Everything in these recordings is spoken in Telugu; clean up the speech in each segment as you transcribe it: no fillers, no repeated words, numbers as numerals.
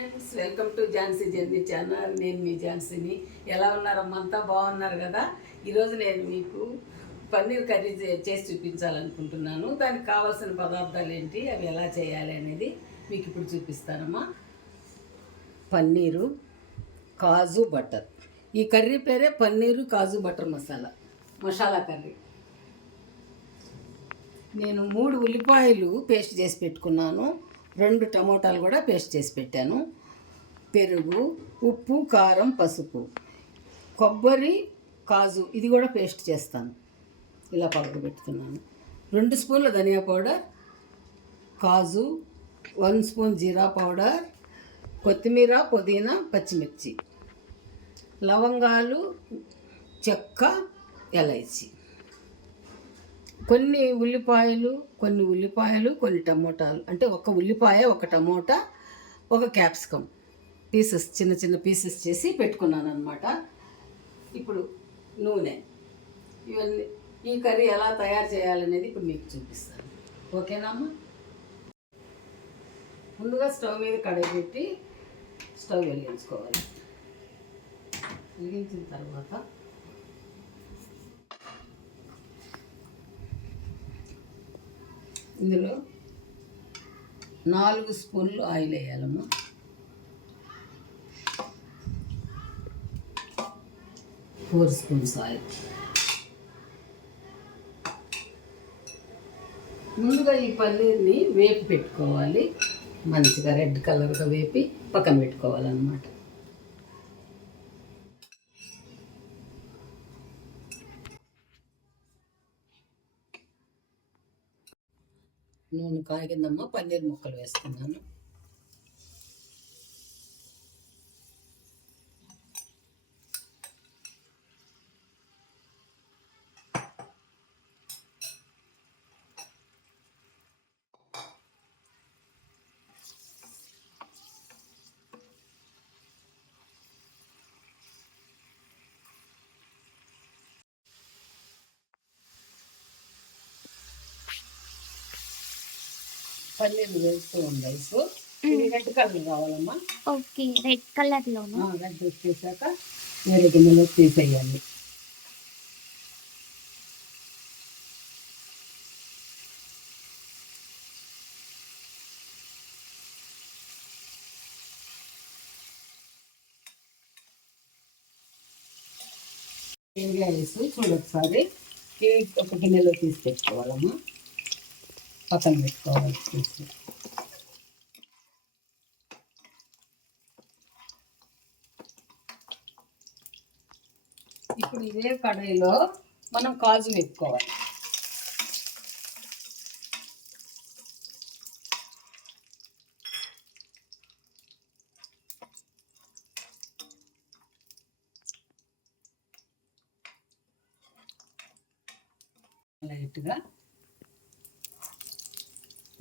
Friends, welcome to Jhansi journey channel. నేను మీ ఝాన్సీని. ఎలా ఉన్నారమ్మా? అంతా బాగున్నారు కదా? ఈరోజు నేను మీకు పన్నీర్ కర్రీ చేసి చూపించాలనుకుంటున్నాను. దానికి కావాల్సిన పదార్థాలు ఏంటి, అవి ఎలా చేయాలి అనేది మీకు ఇప్పుడు చూపిస్తానమ్మా. పన్నీరు, కాజు బటర్. ఈ కర్రీ పేరే పన్నీరు కాజు బటర్ మసాలా కర్రీ. నేను 3 ఉల్లిపాయలు పేస్ట్ చేసి పెట్టుకున్నాను. 2 టమోటాలు కూడా పేస్ట్ చేసి పెట్టాను. పెరుగు, ఉప్పు, కారం, పసుపు, కొబ్బరి, కాజు ఇది కూడా పేస్ట్ చేస్తాను. ఇలా పగలబెట్టుకున్నాను. 2 స్పూన్ల ధనియా పౌడర్, కాజు, 1 స్పూన్ జీరా పౌడర్, కొత్తిమీర, పుదీనా, పచ్చిమిర్చి, లవంగాలు, చెక్క, ఎలైచి, కొన్ని ఉల్లిపాయలు, కొన్ని టమోటాలు, అంటే ఒక ఉల్లిపాయ, ఒక టమోటా, ఒక క్యాప్సికమ్ పీసెస్, చిన్న చిన్న పీసెస్ చేసి పెట్టుకున్నాను అనమాట. ఇప్పుడు నూనె, ఇవన్నీ ఈ కర్రీ ఎలా తయారు చేయాలనేది ఇప్పుడు మీకు చూపిస్తాను. ఓకేనా అమ్మ? ముందుగా స్టవ్ మీద కడాయి పెట్టి స్టవ్ వెలిగించుకోవాలి. వెలిగించిన తర్వాత ఇందులో 4 స్పూన్లు ఆయిల్ వేయాలమ్మా. Four spoons oil. ముందుగా ఈ పన్నీర్ని వేపి పెట్టుకోవాలి. మంచిగా రెడ్ కలర్గా వేపి పక్కన పెట్టుకోవాలన్నమాట. నూనె కాగిందమ్మా, పన్నీర్ ముక్కలు వేసుకున్నాను. పన్నీర్ వేస్తూ ఉండాలి. సో ఇది రెడ్ కలర్ కావాలమ్మా. ఓకే, రెడ్ కలర్లోనా? రెడ్ వచ్చేసాక వేరే గిన్నెలో తీసేయాలి. ఇండియా వేసి చూడొకసారి ఒక గిన్నెలో తీసి పెట్టుకోవాలమ్మా. పక్కన పెట్టుకోవాలి. ఇప్పుడు ఇదే కడాయిలో మనం కాజు వేసుకోవాలి. లైట్గా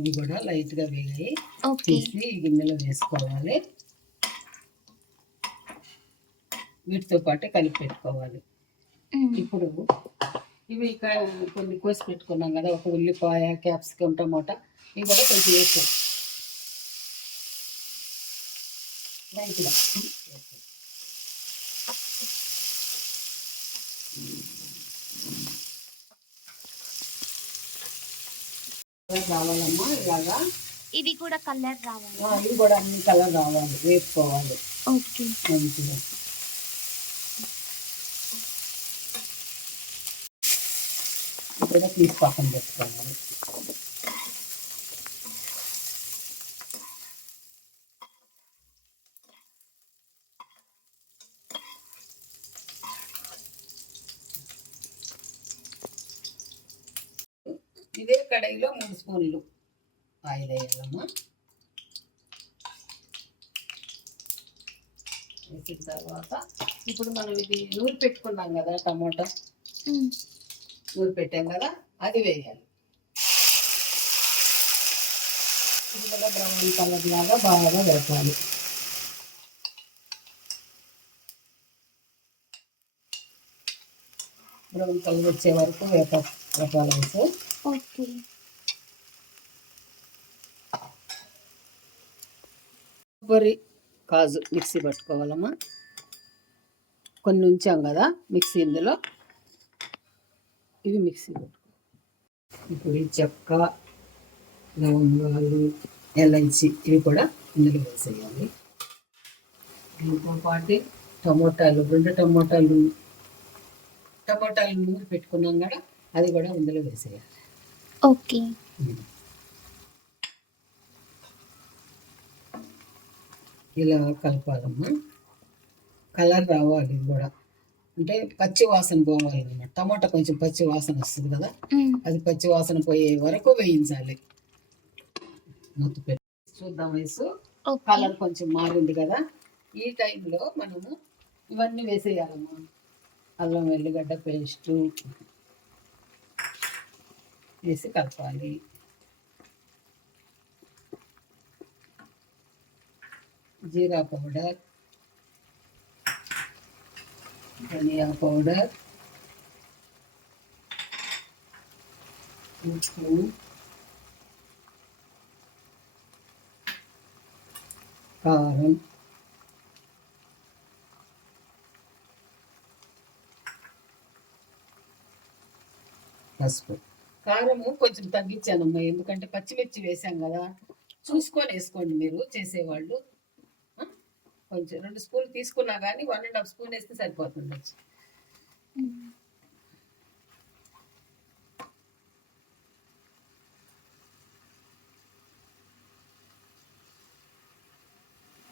ఇవి కూడా లైట్గా వేగాయి. తీసి ఈ గిన్నెలో వేసుకోవాలి. వీటితో పాటే కలిపి పెట్టుకోవాలి. ఇప్పుడు ఇవి కొన్ని కోసి పెట్టుకున్నాం కదా, ఒక ఉల్లిపాయ, క్యాప్సికమ్, టమోటా, ఇవి కూడా కొంచెం వేసాం లైట్గా. రావాలమ్మా ఇలాగా. ఇది కూడా కలర్ రావాలి. ఇది కూడా అన్ని కలర్ రావాలి, వేసుకోవాలి. ఓకే, మంచిగా. కూడా తీసి పక్కన పెట్టుకోవాలి. ఇదే కడాయిలో 3 స్పూన్లు ఆయిల్ వేయాలమ్మా. వేసిన తర్వాత ఇప్పుడు మనం ఇది నూనె పెట్టుకున్నాం కదా, టమోటా నూనె పెట్టాం కదా, అది వేయాలి. ఇది కూడా బ్రౌన్ కలర్ లాగా బాగా వేపాలి. బ్రౌన్ కలర్ వచ్చే వరకు వేపాలి. ఓకే, కొబ్బరి కాజు మిక్సీ పట్టుకోవాలమ్మా. కొన్ని ఉంచాం కదా మిక్సీ, ఇందులో ఇవి మిక్సీ పట్టుకో. ఇప్పుడు ఈ చెక్క, లవంగాలు, ఎలైచి ఇవి కూడా ఇందులో వేసేయాలి. దీంతో పాటు టమోటాలు, 2 టమోటాలు నూరి పెట్టుకున్నాం కదా, అది కూడా ఇందులో వేసేయాలి. ఓకే. ఇలా కలపాలమ్మా. కలర్ రావాలి ఇది కూడా, అంటే పచ్చి వాసన పోవాలి అన్నమాట. టమాటా కొంచెం పచ్చి వాసన వస్తుంది కదా, అది పచ్చి వాసన పోయే వరకు వేయించాలి. మూత పెట్టి చూద్దాం. వయసు కలర్ కొంచెం మారింది కదా, ఈ టైంలో మనము ఇవన్నీ వేసేయాలమ్మా. అల్లం వెల్లిగడ్డ పేస్టు వేసి కలపాలి. జీరా పౌడర్, ధనియా పౌడర్, ఉప్పు, కారం, పసుపు. కారము కొంచెం తగ్గించానమ్మా, ఎందుకంటే పచ్చిమిర్చి వేసాం కదా. చూసుకొని వేసుకోండి మీరు చేసేవాళ్ళు. కొంచెం 2 స్పూన్లు తీసుకున్నా కానీ 1½ స్పూన్ వేస్తే సరిపోతుంది.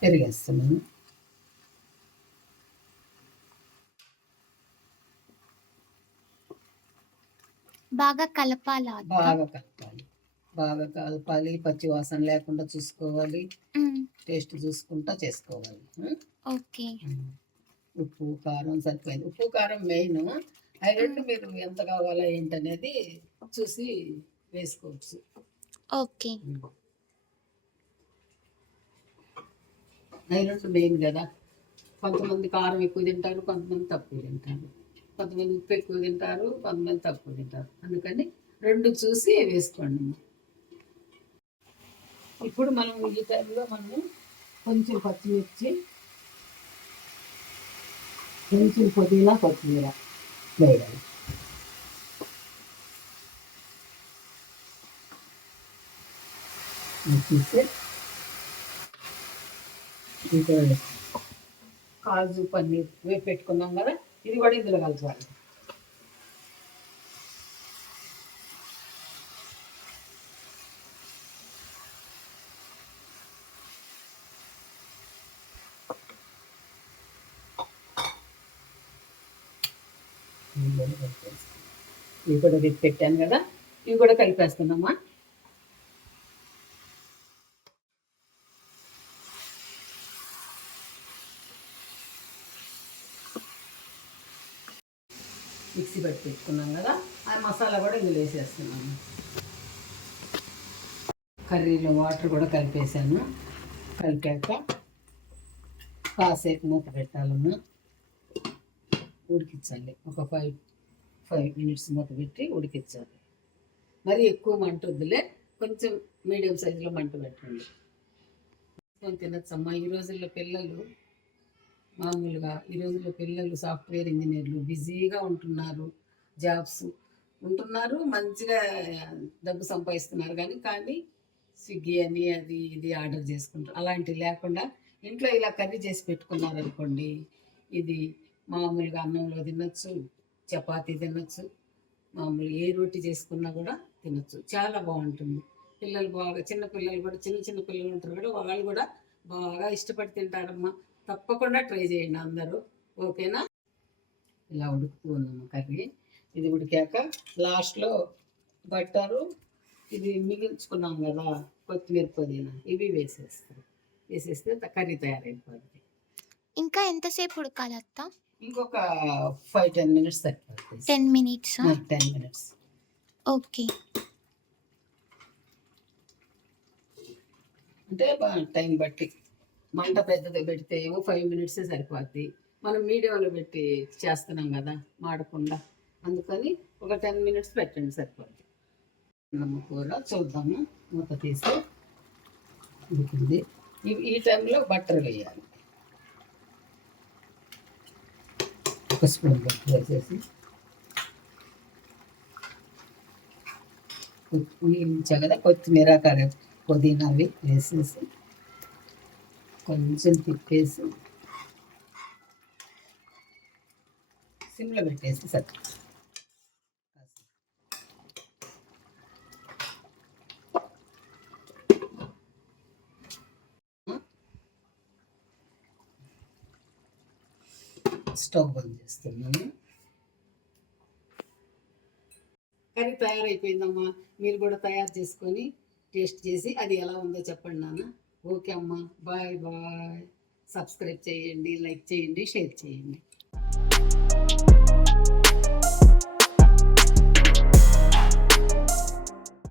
పెరిగేస్తున్నాను. బాగా కలపాలా? బాగా కలపాలి. పచ్చి వాసన లేకుండా చూసుకోవాలి. టేస్ట్ చూసుకుంటా చేసుకోవాలి. ఓకే. ఉప్పు కారం సరిపోయింది. ఉప్పు కారం మెయిన్. అవి 2 మీరు ఎంత కావాలా ఏంటనేది చూసి వేసుకోవచ్చు. ఓకే. అవి 2 మెయిన్ కదా. కొంతమంది కారం ఎక్కువ తింటారు, కొంతమంది తక్కువ తింటారు. కొంతమంది ఉప్పు ఎక్కువ తింటారు, కొంతమంది తక్కువ తింటారు. అందుకని 2 చూసి వేసుకోండి. ఇప్పుడు మనం ఈ టైంలో కొంచెం పచ్చిమిర్చి, కొంచెం పుదీనా, కొత్తిమీర వేయాలి. ఇంకా కాజు పన్నీర్ వేసి పెట్టుకున్నాం కదా, ఇది కూడా ఇందులో కలపాలి. ఇవి కూడా వేసి పెట్టాను కదా, ఇవి కూడా కలిపేస్తున్నామా. మిక్సీ పట్టి పెట్టుకున్నాం కదా, ఆ మసాలా కూడా ఇందులో వేసేస్తున్నాము. కర్రీలో వాటర్ కూడా కలిపేసాను. కలిపాక కాసేపు మూత పెట్టాలన్నా, ఉడికించాలి. ఒక 5 మినిట్స్ మూత పెట్టి ఉడికించాలి. మరి ఎక్కువ మంట వద్దులే, కొంచెం మీడియం సైజులో మంట పెట్టండి. తినచ్చమ్మా. ఈ రోజుల్లో పిల్లలు సాఫ్ట్వేర్ ఇంజనీర్లు బిజీగా ఉంటున్నారు, జాబ్స్ ఉంటున్నారు, మంచిగా డబ్బు సంపాదిస్తున్నారు. కానీ స్విగ్గీ అని అది ఇది ఆర్డర్ చేసుకుంటారు. అలాంటివి లేకుండా ఇంట్లో ఇలా కర్రీ చేసి పెట్టుకున్నారు అనుకోండి, ఇది మామూలుగా అన్నంలో తినచ్చు, చపాతీ తినచ్చు, మామూలు ఏ రోటీ చేసుకున్నా కూడా తినచ్చు. చాలా బాగుంటుంది. పిల్లలు బాగా, చిన్న పిల్లలు కూడా, చిన్న పిల్లలు ఉంటారు కూడా, వాళ్ళు కూడా బాగా ఇష్టపడి తింటారమ్మా. తప్పకుండా ట్రై చేయండి అందరూ. ఓకేనా? ఇలా ఉడుకుతూ ఉన్నాము కర్రీ. ఇది ఉడికాక లాస్ట్లో బట్టరు, ఇది మిగిల్చుకున్నాం కదా కొత్తిమీర, పుదీనా, ఇవి వేసేస్తే కర్రీ తయారైపోతుంది. ఇంకా ఎంతసేపు ఉడకాలి అత్త? ఇంకొక 5-10 మినిట్స్ సరిపోతుంది. 10 మినిట్స్? 10 మినిట్స్. ఓకే. అంటే టైం బట్టి మంట పెద్దది పెడితే ఏమో 5 మినిట్సే సరిపోద్ది. మనం మీడియంలో పెట్టి చేస్తున్నాం కదా మాడకుండా, అందుకని ఒక 10 మినిట్స్ పెట్టండి సరిపోద్ది. కూర చూద్దాము. మూత తీసి ఉడికింది. ఈ టైంలో బటర్ వేయాలి. ఒక స్పూన్ బటర్ వేసేసి వేయించా కదా, కొత్తిమీర పుదీనా అవి వేసేసి కొంచెం తిప్పేసి సిమ్లో పెట్టేసి సరే స్టవ్ బంద్ చేస్తున్నాను. కర్రీ తయారైపోయిందమ్మా. మీరు కూడా తయారు చేసుకొని టేస్ట్ చేసి అది ఎలా ఉందో చెప్పండి నాన్న. ఓకే అమ్మా, బాయ్ బాయ్. సబ్స్క్రైబ్ చేయండి, లైక్ చేయండి, షేర్ చేయండి.